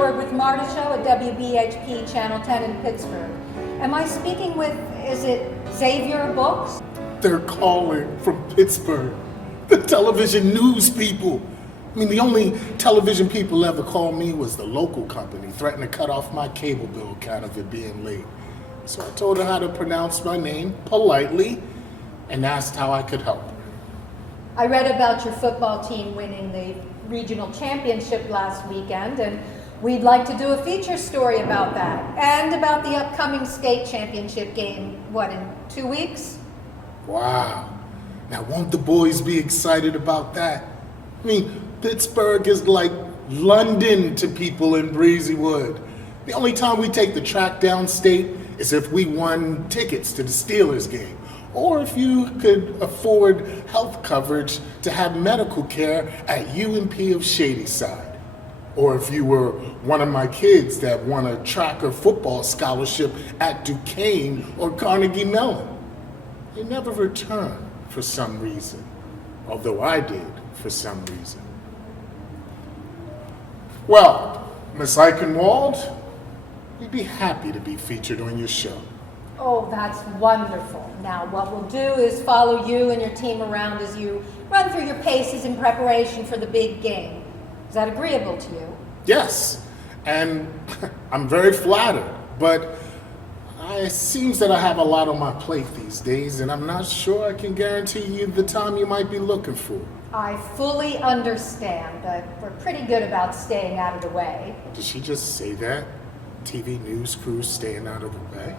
With Marta Show at WBHP Channel 10 in Pittsburgh. Am I speaking with, is it Xavier Books? They're calling from Pittsburgh. The television news people. I mean, the only television people ever called me was the local company, threatened to cut off my cable bill account of it being late. So I told her how to pronounce my name politely and asked how I could help her. I read about your football team winning the regional championship last weekend, and we'd like to do a feature story about that and about the upcoming state championship game, what, in 2 weeks? Wow. Now, won't the boys be excited about that? I mean, Pittsburgh is like London to people in Breezywood. The only time we take the track downstate is if we won tickets to the Steelers game, or if you could afford health coverage to have medical care at UNP of Shadyside. Or if you were one of my kids that won a track or football scholarship at Duquesne or Carnegie Mellon. They never returned for some reason, although I did for some reason. Well, Miss Eichenwald, we'd be happy to be featured on your show. Oh, that's wonderful. Now, what we'll do is follow you and your team around as you run through your paces in preparation for the big game. Is that agreeable to you? Yes, and I'm very flattered, but it seems that I have a lot on my plate these days, and I'm not sure I can guarantee you the time you might be looking for. I fully understand, but we're pretty good about staying out of the way. Did she just say that? TV news crews staying out of the way?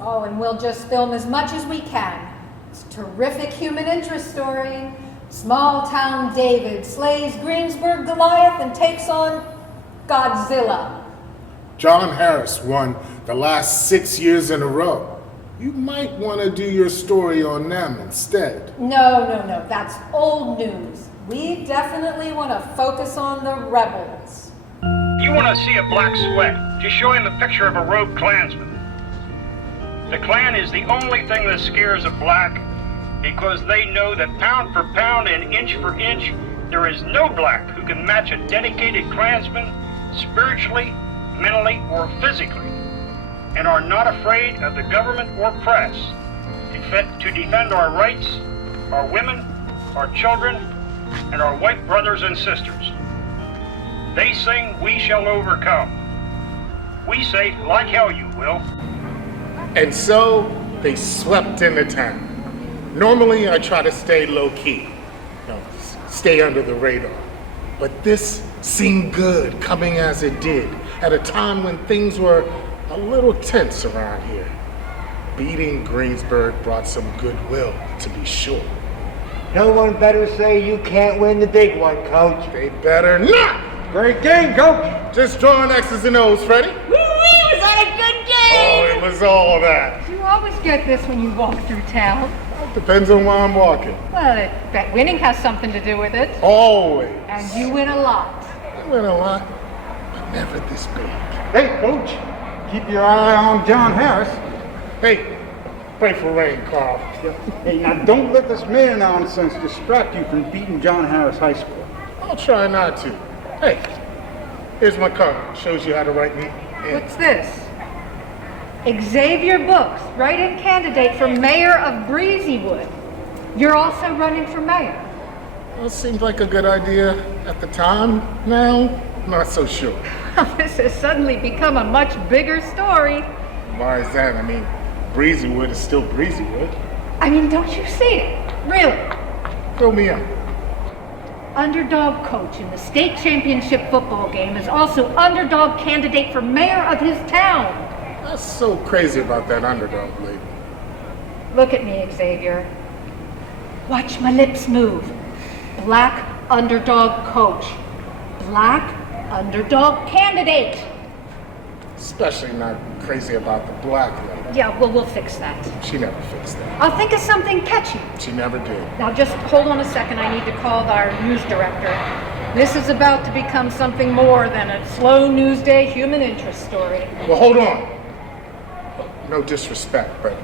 Oh, and we'll just film as much as we can. It's a terrific human interest story. Small town David slays Greensburg Goliath and takes on Godzilla. John Harris won the last 6 years in a row. You might want to do your story on them instead. No, that's old news. We definitely want to focus on the rebels. You want to see a black sweat? Just show him a picture of a rogue Klansman. The Klan is the only thing that scares a black, because they know that pound for pound and inch for inch, there is no black who can match a dedicated Klansman spiritually, mentally, or physically, and are not afraid of the government or press to defend our rights, our women, our children, and our white brothers and sisters. They sing, "We shall overcome." We say, "Like hell you will." And so they swept into town. Normally I try to stay low-key, stay under the radar. But this seemed good coming as it did at a time when things were a little tense around here. Beating Greensburg brought some goodwill, to be sure. No one better say you can't win the big one, Coach. They better not! Great game, Coach. Just drawing X's and O's, Freddie. Woo-wee, was that a good Oh, game? it was all that. You always get this when you walk through town. Depends on where I'm walking. Well, I bet winning has something to do with it. Always. And you win a lot. I win a lot, but never this big. Hey, Coach, keep your eye on John Harris. Hey, pray for rain, Carl. Hey, now don't let this man nonsense distract you from beating John Harris High School. I'll try not to. Hey, here's my card. Shows you how to write me in. What's this? Xavier Books, write-in candidate for mayor of Breezywood. You're also running for mayor. Well, it seemed like a good idea at the time. Now, not so sure. This has suddenly become a much bigger story. Why is that? I mean, Breezywood is still Breezywood. I mean, don't you see it? Really? Fill me in. Underdog coach in the state championship football game is also underdog candidate for mayor of his town. That's so crazy about that underdog label. Look at me, Xavier. Watch my lips move. Black underdog coach. Black underdog candidate. Especially not crazy about the black label. Yeah, well, we'll fix that. She never fixed that. I'll think of something catchy. She never did. Now just hold on a second. I need to call our news director. This is about to become something more than a slow news day human interest story. Well, hold on. No disrespect, but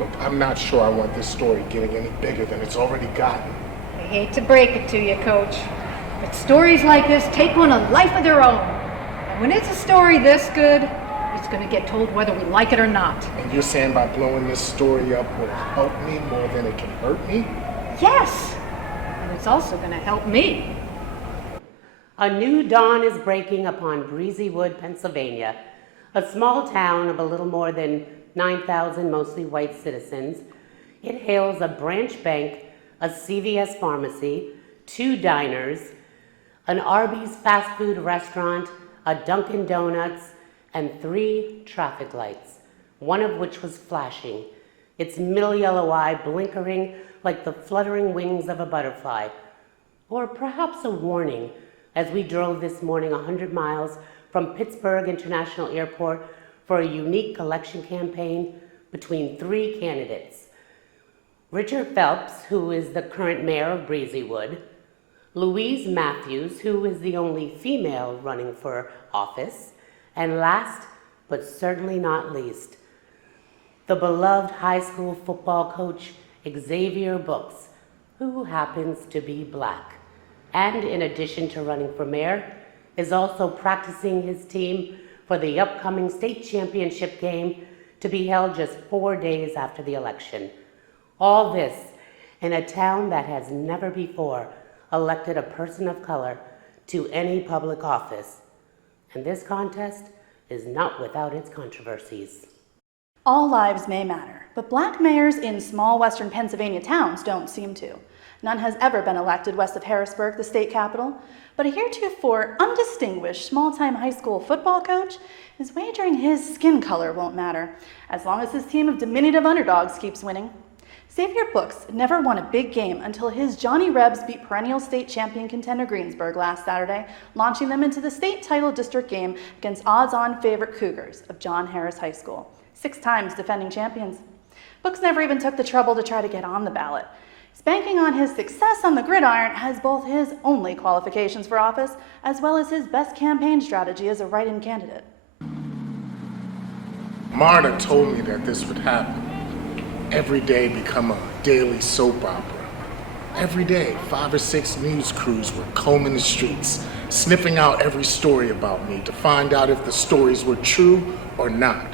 look, I'm not sure I want this story getting any bigger than it's already gotten. I hate to break it to you, Coach, but stories like this take on a life of their own. When it's a story this good, it's going to get told whether we like it or not. And you're saying by blowing this story up will help me more than it can hurt me? Yes, and it's also going to help me. A new dawn is breaking upon Breezywood, Pennsylvania, a small town of a little more than 9,000 mostly white citizens. It hails a branch bank, a CVS pharmacy, 2 diners, an Arby's fast food restaurant, a Dunkin' Donuts, and 3 traffic lights, one of which was flashing, its middle yellow eye blinkering like the fluttering wings of a butterfly, or perhaps a warning as we drove this morning 100 miles from Pittsburgh International Airport for a unique collection campaign between 3 candidates. Richard Phelps, who is the current mayor of Breezywood, Louise Matthews, who is the only female running for office, and last, but certainly not least, the beloved high school football coach, Xavier Books, who happens to be Black, and in addition to running for mayor, is also practicing his team for the upcoming state championship game to be held just 4 days after the election. All this in a town that has never before elected a person of color to any public office. And this contest is not without its controversies. All lives may matter, but Black mayors in small western Pennsylvania towns don't seem to. None has ever been elected west of Harrisburg, the state capital, but a heretofore undistinguished small-time high school football coach is wagering his skin color won't matter, as long as his team of diminutive underdogs keeps winning. Xavier Books never won a big game until his Johnny Rebs beat perennial state champion contender Greensburg last Saturday, launching them into the state title district game against odds-on favorite Cougars of John Harris High School, 6 times defending champions. Books never even took the trouble to try to get on the ballot. Banking on his success on the gridiron has both his only qualifications for office, as well as his best campaign strategy as a write-in candidate. Marta told me that this would happen. Every day become a daily soap opera. Every day, 5 or 6 news crews were combing the streets, sniffing out every story about me to find out if the stories were true or not.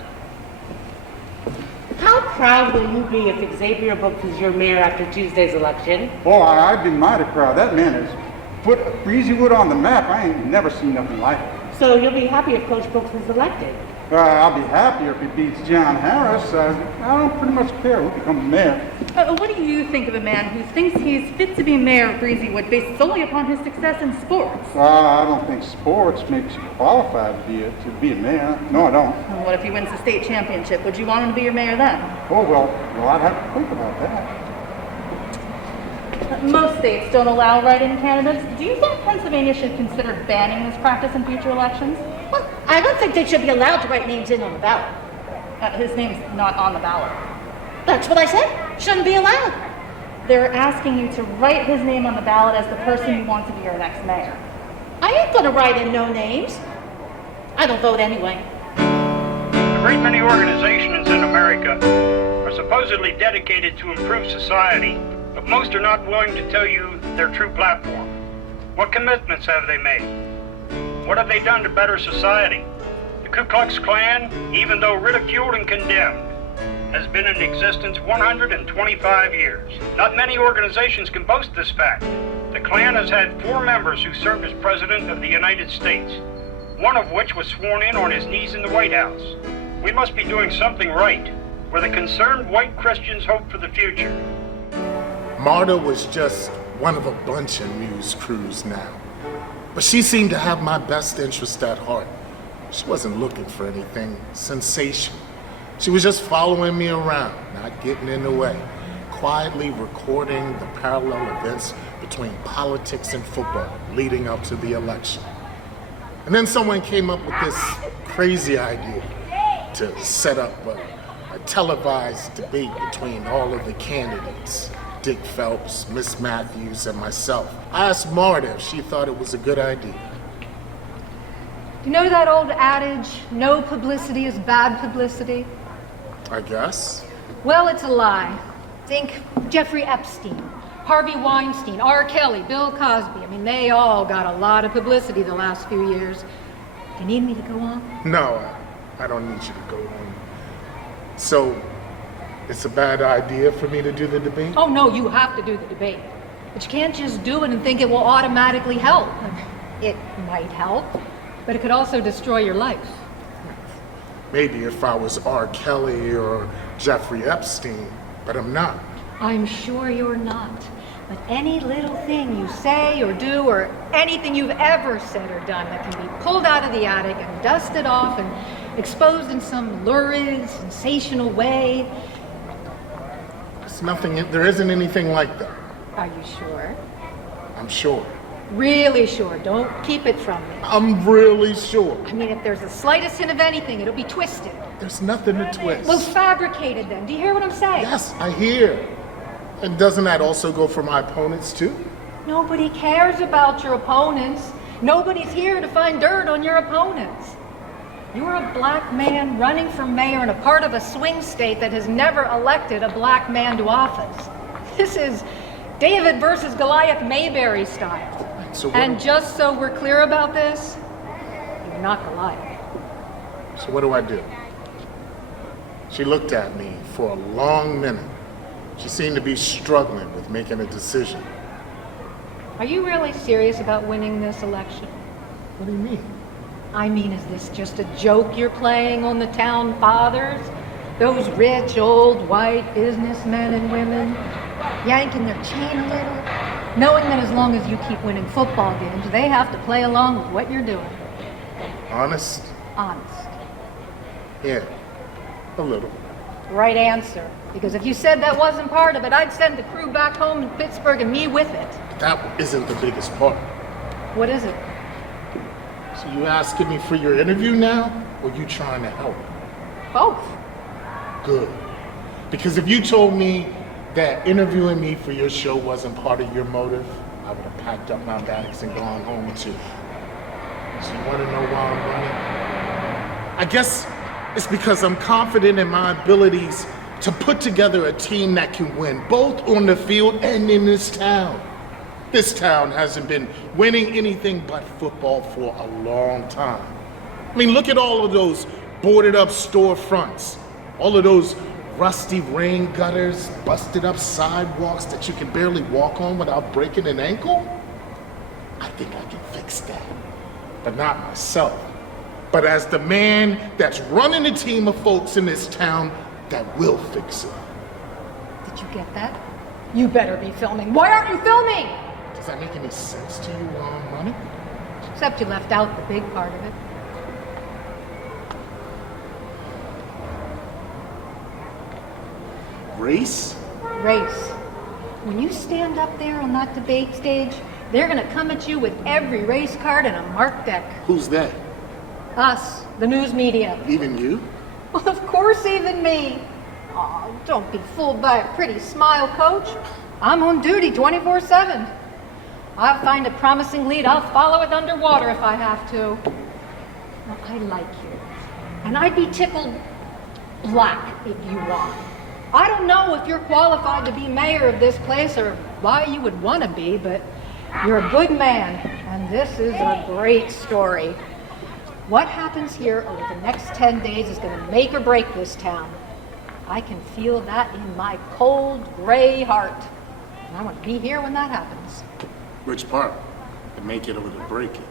How proud will you be if Xavier Books is your mayor after Tuesday's election? Oh, I'd be mighty proud. That man has put Breezywood on the map. I ain't never seen nothing like it. So you'll be happy if Coach Books is elected? I'll be happier if he beats John Harris. I don't pretty much care who becomes mayor. What do you think of a man who thinks he's fit to be mayor of Breezywood based solely upon his success in sports? I don't think sports makes you qualified to be a mayor. No, I don't. And what if he wins the state championship? Would you want him to be your mayor then? Oh, well, I'd have to think about that. Most states don't allow write-in candidates. Do you think Pennsylvania should consider banning this practice in future elections? Well, I don't think they should be allowed to write names in on the ballot. His name's not on the ballot. That's what I said. Shouldn't be allowed. They're asking you to write his name on the ballot as the person you want to be your next mayor. I ain't gonna write in no names. I don't vote anyway. A great many organizations in America are supposedly dedicated to improve society, but most are not willing to tell you their true platform. What commitments have they made? What have they done to better society? The Ku Klux Klan, even though ridiculed and condemned, has been in existence 125 years. Not many organizations can boast this fact. The Klan has had 4 members who served as President of the United States, one of which was sworn in on his knees in the White House. We must be doing something right, where the concerned white Christians hope for the future. Marta was just one of a bunch of news crews now. But she seemed to have my best interest at heart. She wasn't looking for anything sensational. She was just following me around, not getting in the way, quietly recording the parallel events between politics and football leading up to the election. And then someone came up with this crazy idea to set up a televised debate between all of the candidates. Dick Phelps, Miss Matthews, and myself. I asked Marta if she thought it was a good idea. You know that old adage, no publicity is bad publicity? I guess. Well, it's a lie. Think Jeffrey Epstein, Harvey Weinstein, R. Kelly, Bill Cosby. I mean, they all got a lot of publicity the last few years. Do you need me to go on? No, I don't need you to go on. So, it's a bad idea for me to do the debate? Oh, no, you have to do the debate. But you can't just do it and think it will automatically help. It might help, but it could also destroy your life. Maybe if I was R. Kelly or Jeffrey Epstein, but I'm not. I'm sure you're not. But any little thing you say or do or anything you've ever said or done that can be pulled out of the attic and dusted off and exposed in some lurid, sensational way. There isn't anything like that. Are you sure? I'm sure. Really sure. Don't keep it from me. I'm really sure. I mean, if there's the slightest hint of anything, it'll be twisted. There's nothing to twist. Well, fabricated then. Do you hear what I'm saying? Yes, I hear. And doesn't that also go for my opponents too? Nobody cares about your opponents. Nobody's here to find dirt on your opponents. You're a black man running for mayor in a part of a swing state that has never elected a black man to office. This is David versus Goliath Mayberry style. So And just so we're clear about this, you're not Goliath. So what do I do? She looked at me for a long minute. She seemed to be struggling with making a decision. Are you really serious about winning this election? What do you mean? I mean, is this just a joke you're playing on the town fathers? Those rich, old, white businessmen and women yanking their chain a little, knowing that as long as you keep winning football games, they have to play along with what you're doing. Honest? Honest. Yeah, a little. Right answer. Because if you said that wasn't part of it, I'd send the crew back home in Pittsburgh and me with it. That isn't the biggest part. What is it? So you asking me for your interview now, or you trying to help? Both. Good. Because if you told me that interviewing me for your show wasn't part of your motive, I would have packed up my bags and gone home too. So you want to know why I'm running? I guess it's because I'm confident in my abilities to put together a team that can win, both on the field and in this town. This town hasn't been winning anything but football for a long time. I mean, look at all of those boarded up storefronts, all of those rusty rain gutters, busted up sidewalks that you can barely walk on without breaking an ankle. I think I can fix that, but not myself. But as the man that's running a team of folks in this town that will fix it. Did you get that? You better be filming. Why aren't you filming? Does that make any sense to you while I'm running? Except you left out the big part of it. Race? Race. When you stand up there on that debate stage, they're gonna come at you with every race card and a marked deck. Who's that? Us, the news media. Even you? Well, of course, even me. Oh, don't be fooled by a pretty smile, coach. I'm on duty 24/7. I'll find a promising lead, I'll follow it underwater if I have to. Well, I like you. And I'd be tickled black if you won. I don't know if you're qualified to be mayor of this place or why you would want to be, but you're a good man, and this is a great story. What happens here over the next 10 days is going to make or break this town. I can feel that in my cold, gray heart. And I want to be here when that happens. Which part? To make it or to break it?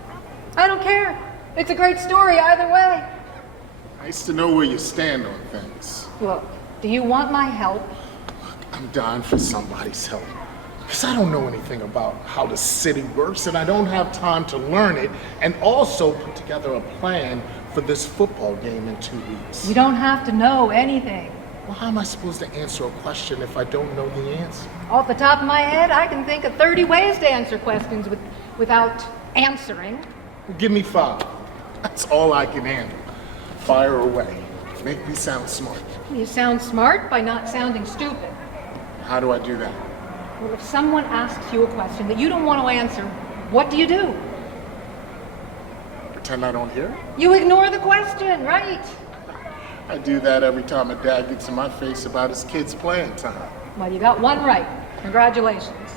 I don't care. It's a great story either way. Nice to know where you stand on things. Look, do you want my help? I'm dying for somebody's help. Because I don't know anything about how the city works, and I don't have time to learn it, and also put together a plan for this football game in 2 weeks. You don't have to know anything. Well, how am I supposed to answer a question if I don't know the answer? Off the top of my head, I can think of 30 ways to answer questions without answering. Give me 5. That's all I can handle. Fire away. Make me sound smart. You sound smart by not sounding stupid. How do I do that? Well, if someone asks you a question that you don't want to answer, what do? Pretend I don't hear it? You ignore the question, right? I do that every time a dad gets in my face about his kids' playing time. Well, you got one right. Congratulations.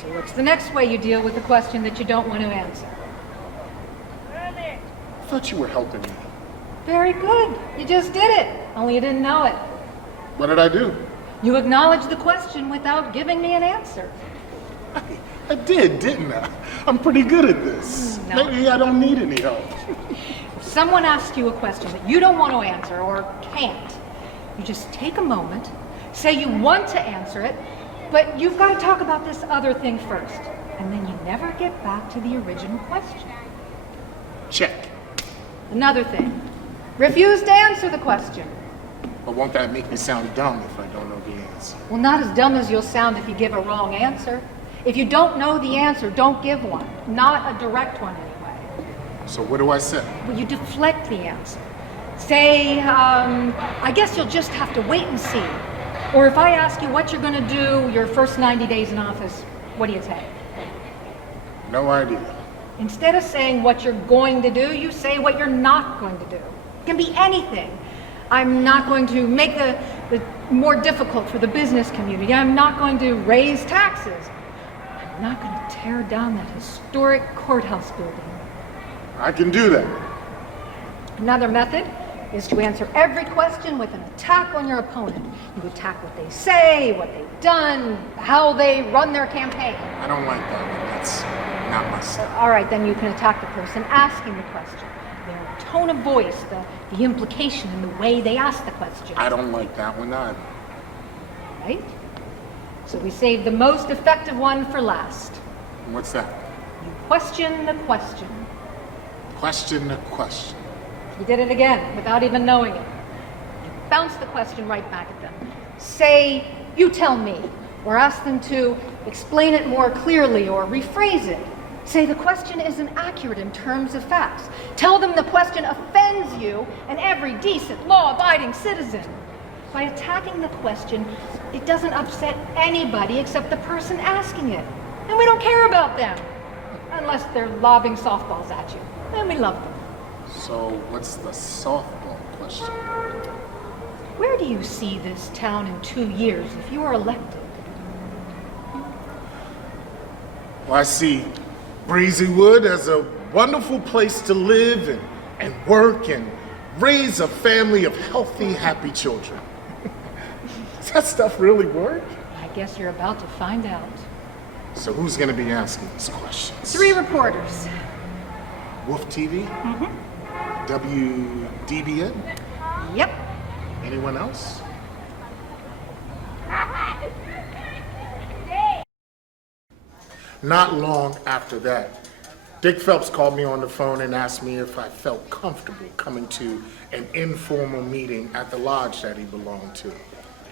So what's the next way you deal with the question that you don't want to answer? I thought you were helping me. Very good. You just did it, only you didn't know it. What did I do? You acknowledged the question without giving me an answer. I did, didn't I? I'm pretty good at this. No. Maybe I don't need any help. If someone asks you a question that you don't want to answer or can't, you just take a moment, say you want to answer it, but you've got to talk about this other thing first. And then you never get back to the original question. Check. Another thing, refuse to answer the question. But won't that make me sound dumb if I don't know the answer? Well, not as dumb as you'll sound if you give a wrong answer. If you don't know the answer, don't give one. Not a direct one anyway. So what do I say? Well, you deflect the answer. Say, I guess you'll just have to wait and see. Or if I ask you what you're going to do your first 90 days in office, what do you say? No idea. Instead of saying what you're going to do, you say what you're not going to do. It can be anything. I'm not going to make the more difficult for the business community. I'm not going to raise taxes. I'm not going to tear down that historic courthouse building. I can do that. Another method is to answer every question with an attack on your opponent. You attack what they say, what they've done, how they run their campaign. I don't like that one. That's not my style. All right, then you can attack the person asking the question. Their tone of voice, the implication in the way they ask the question. I don't like that one either. Right? So we save the most effective one for last. What's that? You question the question. Question the question. You did it again without even knowing it. You bounce the question right back at them. Say, you tell me, or ask them to explain it more clearly or rephrase it. Say the question isn't accurate in terms of facts. Tell them the question offends you and every decent, law-abiding citizen. By attacking the question, it doesn't upset anybody except the person asking it. And we don't care about them, unless they're lobbing softballs at you. And we love them. So what's the softball question? Where do you see this town in 2 years if you are elected? Well, I see Breezywood as a wonderful place to live and work and raise a family of healthy, happy children. Does that stuff really work? I guess you're about to find out. So who's going to be asking these questions? 3 reporters. Wolf TV? WDBN? Yep. Anyone else? Not long after that, Dick Phelps called me on the phone and asked me if I felt comfortable coming to an informal meeting at the lodge that he belonged to.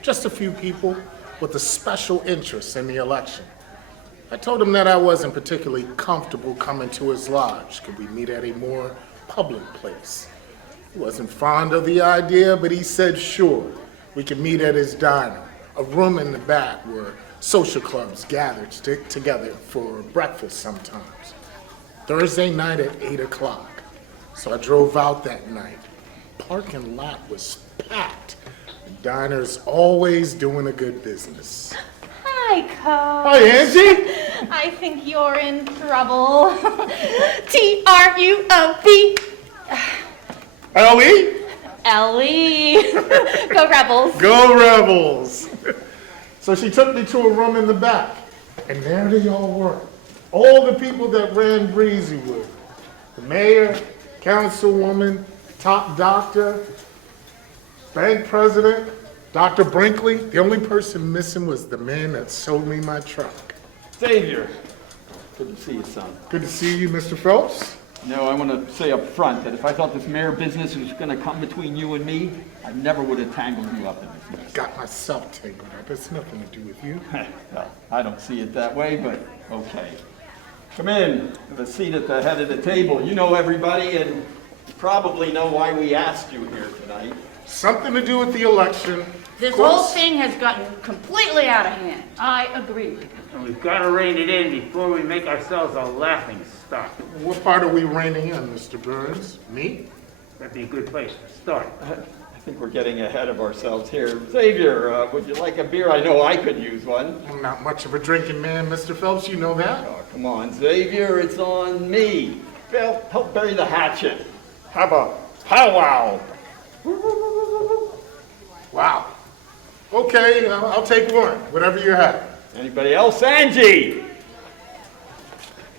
Just a few people with a special interest in the election. I told him that I wasn't particularly comfortable coming to his lodge. Could we meet at a more public place? He wasn't fond of the idea, but he said sure. We could meet at his diner, a room in the back where social clubs gathered together for breakfast sometimes. Thursday night at 8 o'clock. So I drove out that night. Parking lot was packed. The diner's always doing a good business. Hi, Coach. Hi, Angie. I think you're in trouble. T-R-U-O-B. Ellie? Ellie. Go Rebels. Go Rebels. So she took me to a room in the back, and there they all were. All the people that ran Breezywood. The mayor, councilwoman, top doctor, bank president, Dr. Brinkley. The only person missing was the man that sold me my truck. Xavier, good to see you, son. Good to see you, Mr. Phelps. No, I want to say up front that if I thought this mayor business was going to come between you and me, I never would have tangled you up in this mess. Got myself tangled up. It's nothing to do with you. Well, I don't see it that way, but okay. Come in, have a seat at the head of the table. You know everybody, and you probably know why we asked you here tonight. Something to do with the election. This whole thing has gotten completely out of hand. I agree. And we've got to rein it in before we make ourselves a laughing stock. What part are we reining in, Mr. Burns? Me? That'd be a good place to start. I think we're getting ahead of ourselves here. Xavier, would you like a beer? I know I could use one. I'm not much of a drinking man, Mr. Phelps. You know that. Oh, come on, Xavier, it's on me. Phil, help bury the hatchet. have a powwow. Wow. Okay, I'll take one, whatever you have. Anybody else? Angie!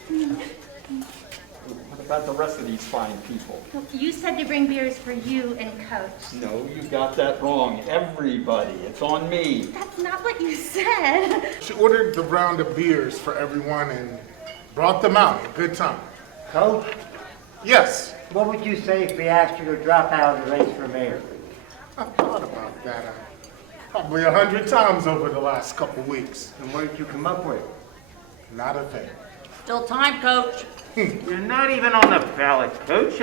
What about the rest of these fine people? You said to bring beers for you and Coach. No, you got that wrong. Everybody. It's on me. That's not what you said. She ordered the round of beers for everyone and brought them out in good time. Coach, Yes, what would you say if we asked you to drop out of the race for mayor? I thought about that probably 100 times over the last couple weeks. And what did you come up with? Not a thing. Still time, Coach. You're not even on the ballot, Coach.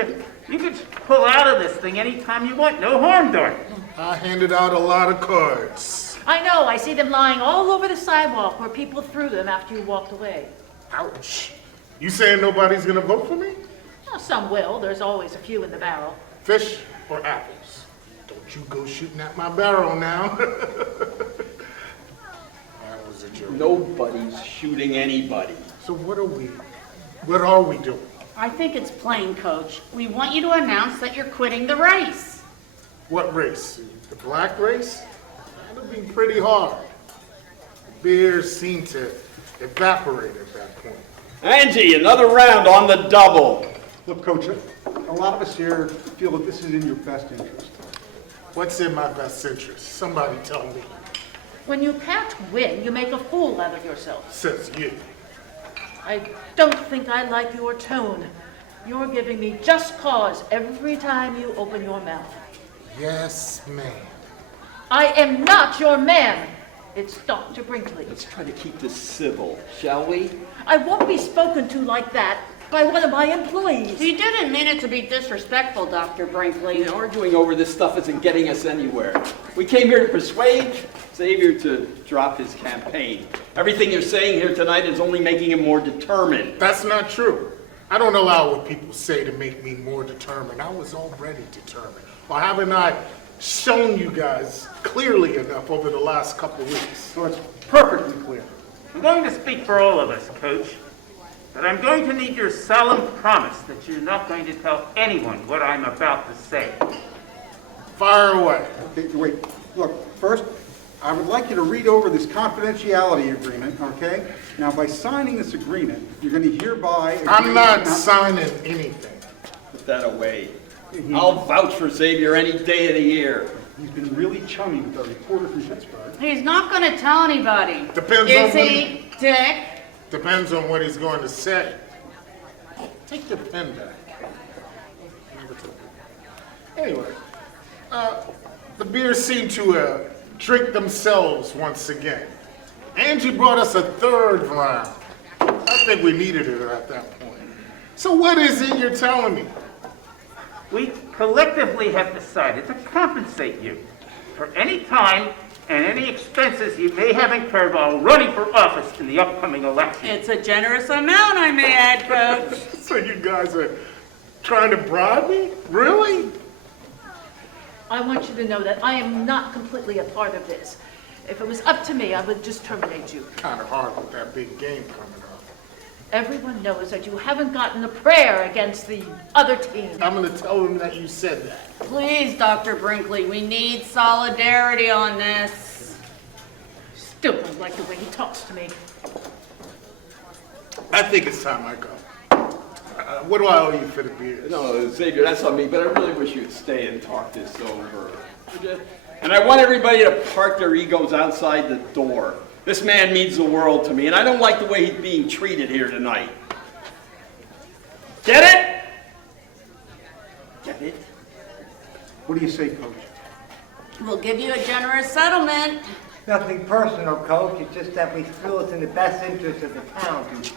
You could pull out of this thing anytime you want. No harm done. I handed out a lot of cards. I know, I see them lying all over the sidewalk where people threw them after you walked away. Ouch. You saying nobody's gonna vote for me? Well, some will, there's always a few in the barrel. Fish or apples? Don't you go shooting at my barrel now. That was a joke. Nobody's shooting anybody. So what are we doing? I think it's plain, Coach. We want you to announce that you're quitting the race. What race? The black race? That'll be pretty hard. The beers seem to evaporate at that point. Angie, another round on the double. Look, Coach, a lot of us here feel that this is in your best interest. What's in my best interest? Somebody tell me. When you can't win, you make a fool out of yourself. Says you. I don't think I like your tone. You're giving me just cause every time you open your mouth. Yes, ma'am. I am not your man. It's Dr. Brinkley. Let's try to keep this civil, shall we? I won't be spoken to like that by one of my employees. He didn't mean it to be disrespectful, Dr. Brinkley. Arguing over this stuff isn't getting us anywhere. We came here to persuade Xavier to drop his campaign. Everything you're saying here tonight is only making him more determined. That's not true. I don't allow what people say to make me more determined. I was already determined. Or haven't I shown you guys clearly enough over the last couple of weeks? So it's perfectly clear. I'm going to speak for all of us, Coach. But I'm going to need your solemn promise that you're not going to tell anyone what I'm about to say. Fire away. Okay, wait, look, first, I would like you to read over this confidentiality agreement, okay? Now, by signing this agreement, you're going to hereby... I'm not signing anything. Put that away. I'll vouch for Xavier any day of the year. He's been really chummy with our reporter from Pittsburgh. He's not going to tell anybody. Depends Is on he, Dick? Depends on what he's going to say. Take your pen back. Anyway, the beers seem to drink themselves once again. Angie brought us a third round. I think we needed it at that point. So what is it you're telling me? We collectively have decided to compensate you for any time and any expenses you may have incurred while running for office in the upcoming election. It's a generous amount, I may add, Coach. So you guys are trying to bribe me? Really? I want you to know that I am not completely a part of this. If it was up to me, I would just terminate you. Kind of hard with that big game coming up. Everyone knows that you haven't gotten a prayer against the other team. I'm going to tell them that you said that. Please, Dr. Brinkley, we need solidarity on this. Still don't like the way he talks to me. I think it's time I go. What do I owe you for the beer? No, Xavier, that's on me, but I really wish you'd stay and talk this over. And I want everybody to park their egos outside the door. This man means the world to me, and I don't like the way he's being treated here tonight. Get it? Get it? What do you say, Coach? We'll give you a generous settlement. Nothing personal, Coach. It's just that we feel it's in the best interest of the town to...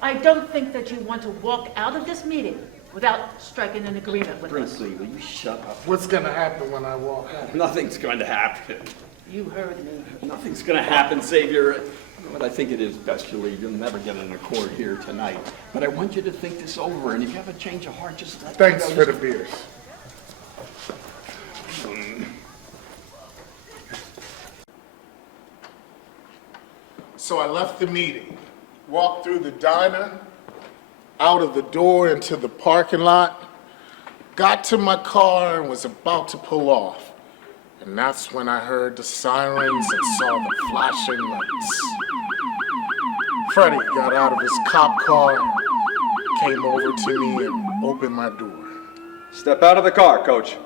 I don't think that you want to walk out of this meeting without striking an agreement with us. Brinkley, will you shut up? What's going to happen when I walk out? Nothing's going to happen. You heard me. Nothing's going to happen, Xavier. But I think it is best you leave. You'll never get an accord here tonight. But I want you to think this over, and if you have a change of heart, just let me know. Thanks for the beers. So I left the meeting, walked through the diner, out of the door into the parking lot. got to my car and was about to pull off. And that's when I heard the sirens and saw the flashing lights. Freddie got out of his cop car, came over to me and opened my door. Step out of the car, Coach.